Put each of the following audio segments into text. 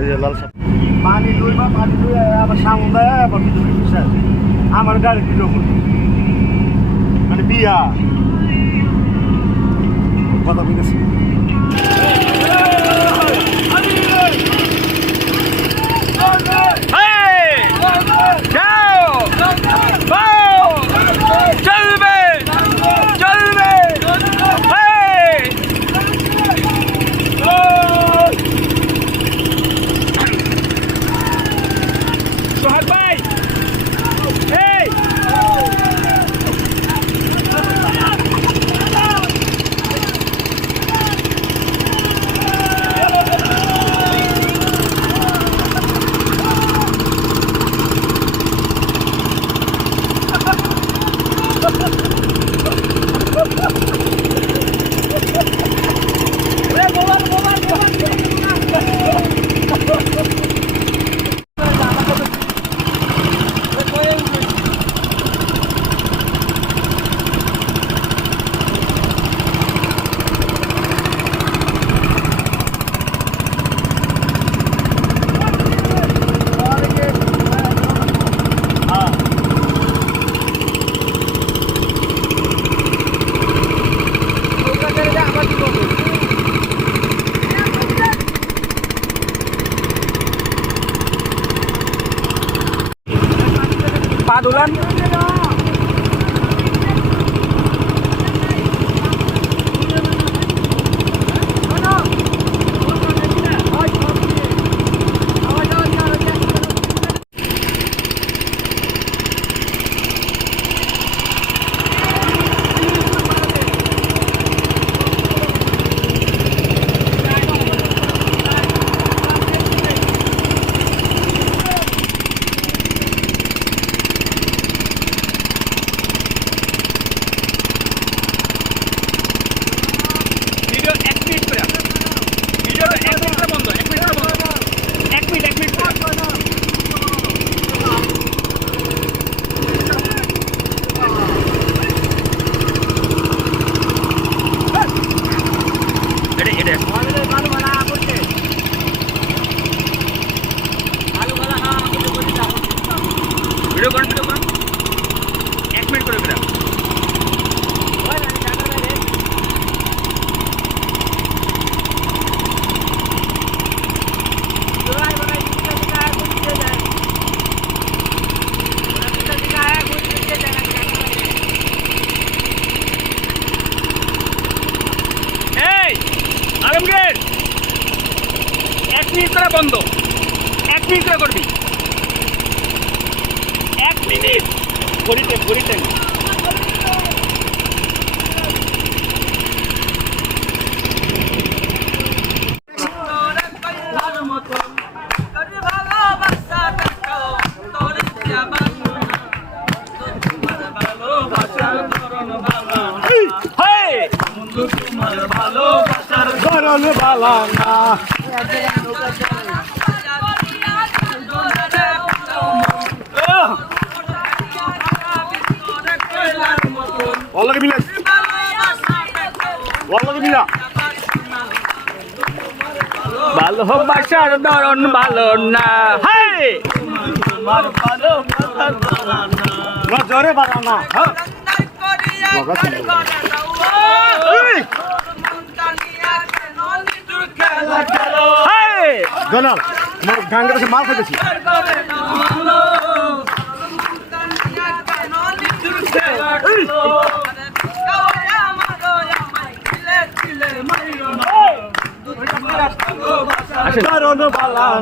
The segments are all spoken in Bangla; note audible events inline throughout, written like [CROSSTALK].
এই যে লাল সাপ। পানি লইবা পানি লই আবার সামন দেয় আবার ঢুকছে আমার গাড়ি দিল মানে বিয়া। কথা বলেছি ভিডিও করেন ভিডিও করেন করল বালা না ওয়াল্লাহি বিল্লাহ ওয়াল্লাহি বিল্লাহ ভালোবাসার ধরন ভালো না হাই না জোরে বালা হ্যাঁ খাইতেছি।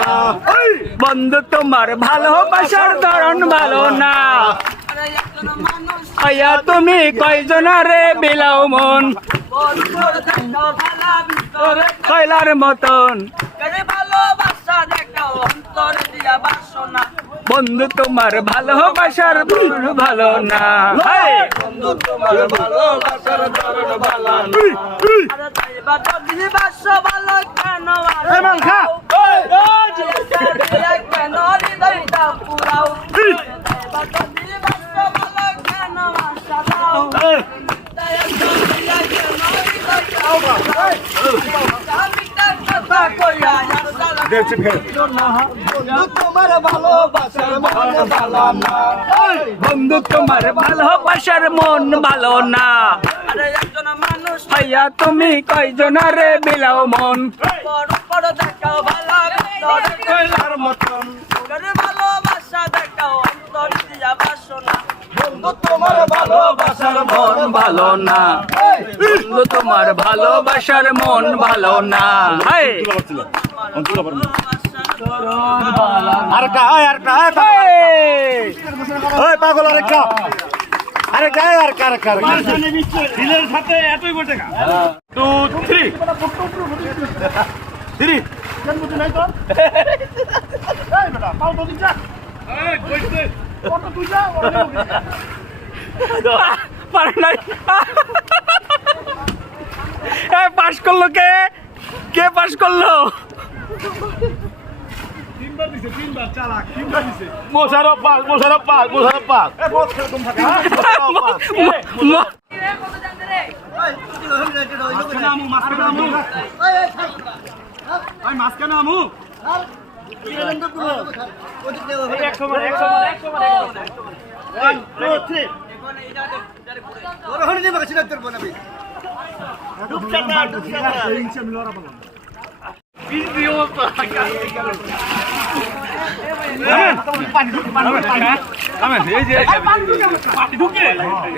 না বন্ধু তোমার ভালোবাসার ধরন ভালো না। আয়া তুমি কয়জনারে বিলাও মন? কয়লার মতন। বন্ধু তোমার ভালোবাসার ভালো না! বন্ধু তোমার ভালোবাসার ধরন ভালো না। ভালো কেন বন্ধু, তোমার ভালোবাসার মন ভালো না। একজন মানুষ ভাইয়া তুমি কয়জনারে বিলাও মন বড় বড় দেখাও বন্ধু তোমার ভালোবাসার মন ভালো না বন্ধু তোমার ভালোবাসার মন ভালো না। পাগল। আরেকটা আয় আরেকটা আরেকটা আরেকটা দিলের সাথে এতই বসে টু থ্রি। থ্রি। পারে নাই। পাস করল কে কে পাস করল মোশারফ পাস মোশারফ পাস মোশারফ হ্যাঁ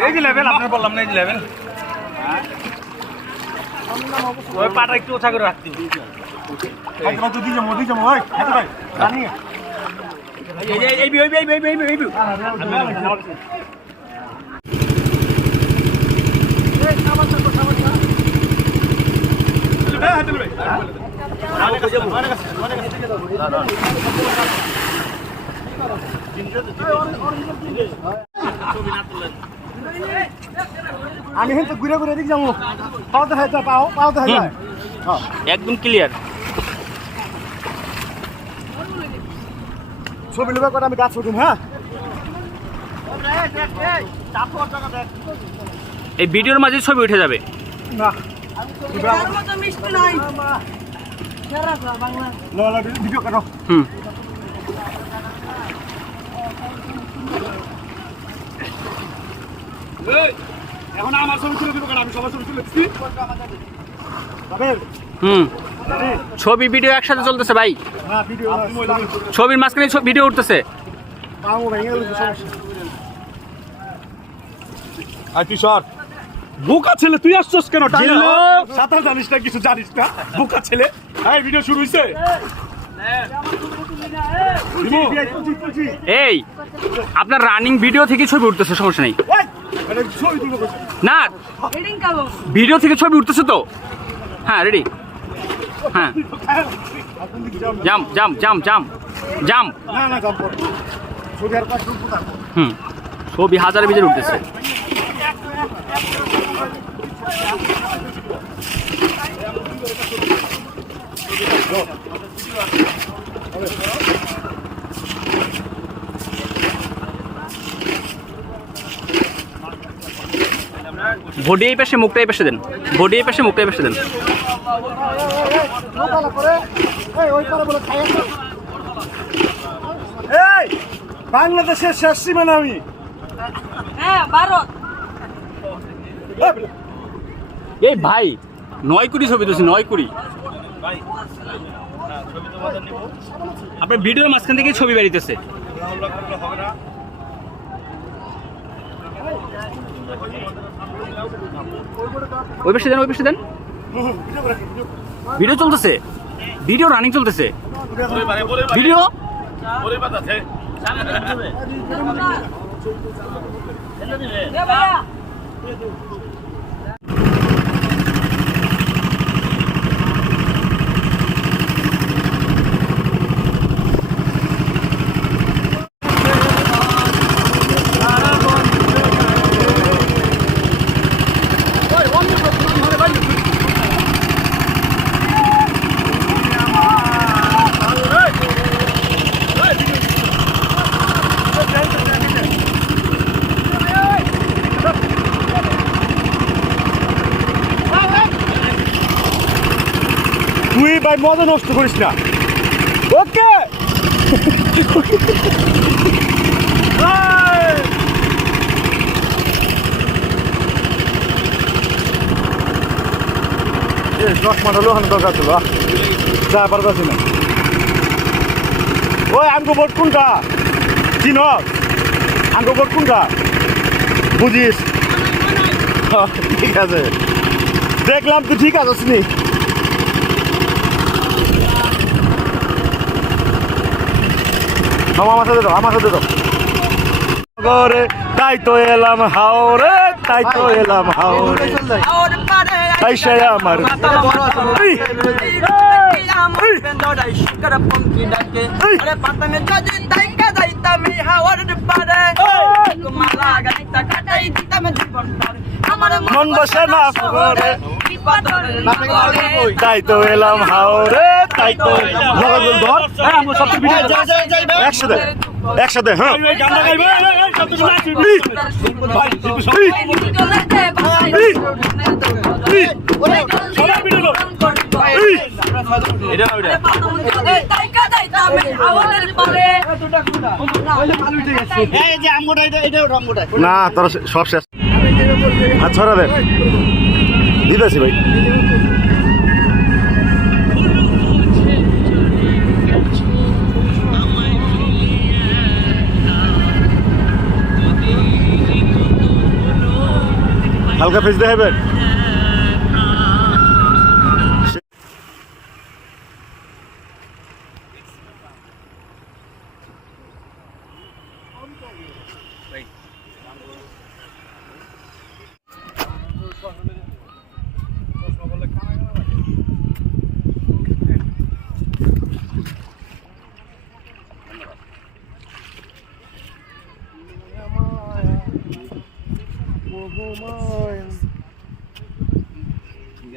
এই যে লেভেল আপনার বললাম না এই যে লেভেল ওই পাটা একটু ওঠা করে রাখতে এই যে, এই বি- এই বি- এই বি- এই বি- এই বি- এই বি। আমি কিন্তু ঘুরে ঘুরে দিক যাব। পাও দেখা যায় পাও পাও দেখা যায়। একদম ক্লিয়ার ছবি করে আমি গাছ উঠুন হ্যাঁ? এই ভিডিওর মাঝে ছবি উঠে যাবে। না। হুম এখন আমার ছবি তুলে দিব কারণ আমি সবার ছবি তুলে দিচ্ছি হুম ছবি ভিডিও একসাথে চলতেছে ভাই। ছবির মাঝখানে ভিডিও উঠতেছে। আর তুই সর। বোকা ছেলে তুই আসছস কেন! সাঁতার জানিস না কিছু জানিস না। বোকা ছেলে। এই ভিডিও শুরু হইছে। এই আপনার রানিং ভিডিও থেকে ছবি উঠতেছে সমস্যা নেই। না ভিডিও থেকে ছবি উঠতেছে তো। হ্যাঁ রেডি হ্যাঁ। ছবি আর পাঁচ ফুট কোথায়? হুম। ছবি হাজার ভিতরে উঠতেছে। বডি এই পাশে মুখটা এই পাশে দেন। বডি এই পাশে মুখটা এই পাশে দেন। লোকালা করে, এই, ওই পারে বলে খাই আসো। এই বাংলাদেশের শেষ সীমানা আমি। হ্যাঁ ভারত। এই, ভাই নয় কুড়ি ছবি তুলছি নয় কুড়ি। আপনার ভিডিওর মাঝখান থেকে ছবি বেরিতেছে। ওই পাশে দেন ওই পাশে দেন। ভিডিও চলতেছে। ভিডিও রানিং চলতেছে। ভিডিও? এ ভাইয়া তুই ভাই মজা নষ্ট করিস না। ওকে? হলো দরকার ছিল। যা পারতাছি না। ওই আমগো বোট কোনটা? চিন আমগো বোট কোনটা? বুঝিস। [LAUGHS] ঠিক আছে। দেখলাম তুই ঠিক আছিস নি। আমার সাথে দাও আমার সাথে দাও। গরে তাই তো এলাম হাওরে তাই তো এলাম হাওরে। পারে আইসা আমার। মন বসে না তাই তো এলাম হাওরে তাই তো একসাথে একসাথে হ্যাঁ। না তোর সব শেষ। ছড়া দেন দিতেছি ভাই। হালকা ফেস দেখাবেন?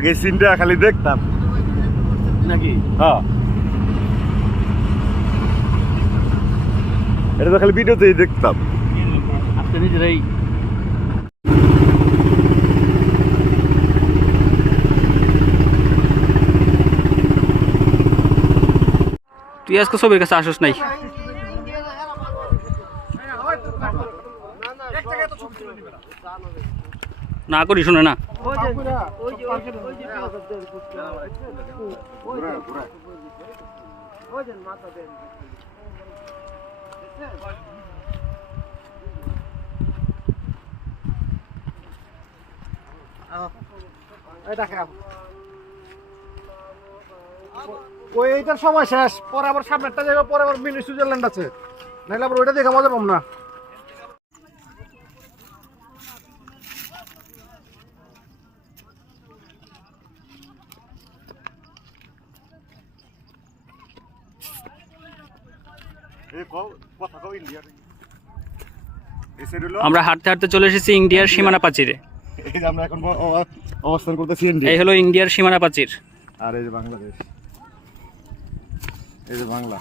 আগে সিনটা খালি দেখতাম। নাকি? হ্যাঁ। এটা তো খালি ভিডিওতেই দেখতাম। আপনি নিজেরাই তুই আজকে সবের কাছে আসস নাই? না করি শুনে না। ওই এইটার সময় শেষ, পরে আবার সামনেরটা জায়গা পরে আবার মিনি সুইজারল্যান্ড আছে। নাহলে আবার ওইটা দেখে মজা পাম না এই কও- কথা কও ইন্ডিয়ার এই সাইড হলো আমরা হাঁটতে হাঁটতে চলে এসেছি ইন্ডিয়ার সীমানা প্রাচীরে। আমরা এখন অবস্থান করতেছি এই হলো ইন্ডিয়ার সীমানা প্রাচীর। আর এই যে বাংলাদেশ। এই যে বাংলা।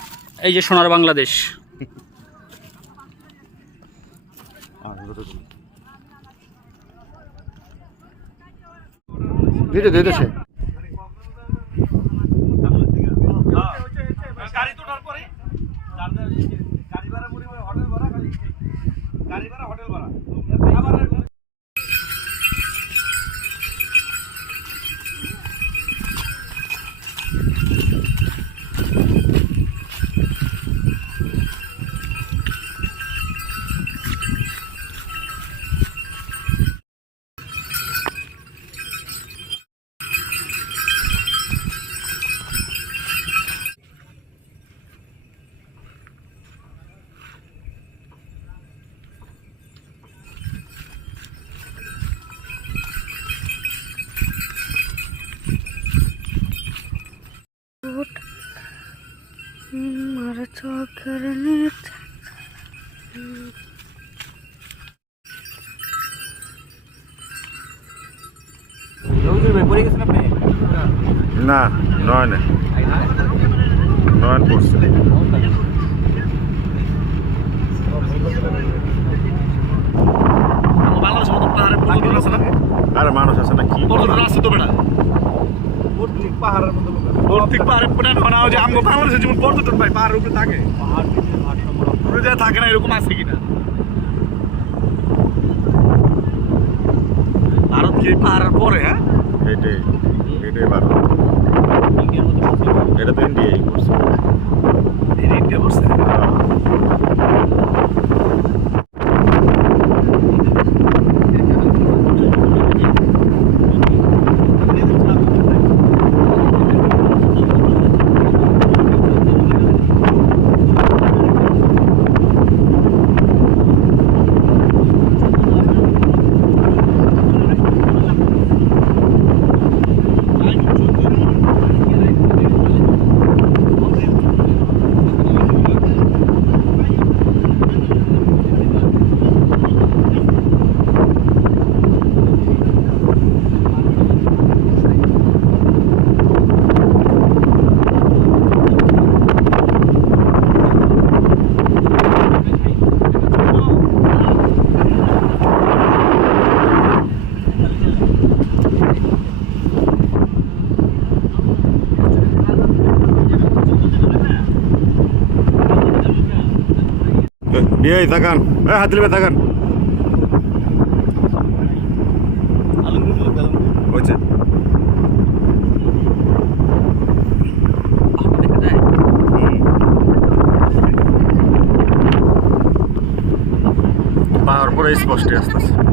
এই যে সোনার বাংলাদেশ। দিতেছে গাড়ি তোলার পরে গাড়ি ভাড়া পরিমাণে হোটেল ভাড়া খালি গাড়ি ভাড়া হোটেল ভাড়া। না নয়নে নয়ন পড়ছে বাংলাদেশের মতো পাহাড়ে পর্যটন আছে না আরে মানুষ আছে না কি পর্যটন আছে তো বেটা পাহাড়ের মধ্যে প্রত্যেক পাহাড়ে পড়ে না যে আমরা বাংলাদেশে যেমন পর্যটন ভাই পাহাড়ের উপরে থাকে উপরে যা থাকে না এরকম আছে কিনা ভারত কি পাহাড়ের পরে হ্যাঁ? এটাই এটাই ভালো এটা তো ইন্ডিয়াই করছে ইন্ডিয়া বসে বিয়ে তাকান। এই হাত দিলে তাকান। হচ্ছে পাহাড় পুরো স্পষ্ট আসতেছে।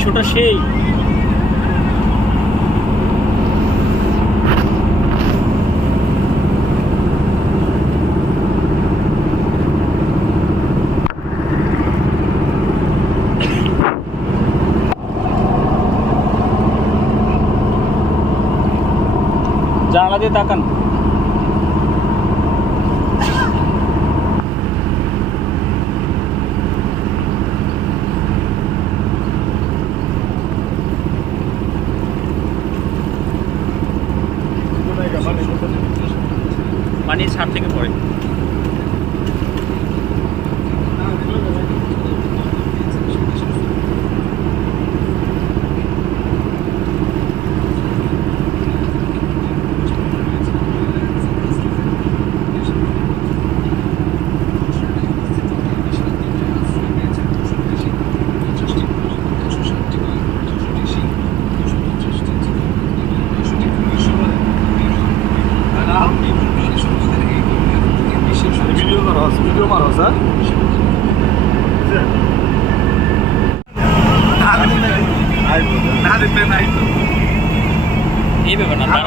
দৃশ্যটা সেই। জানালা দিয়ে তাকান। করে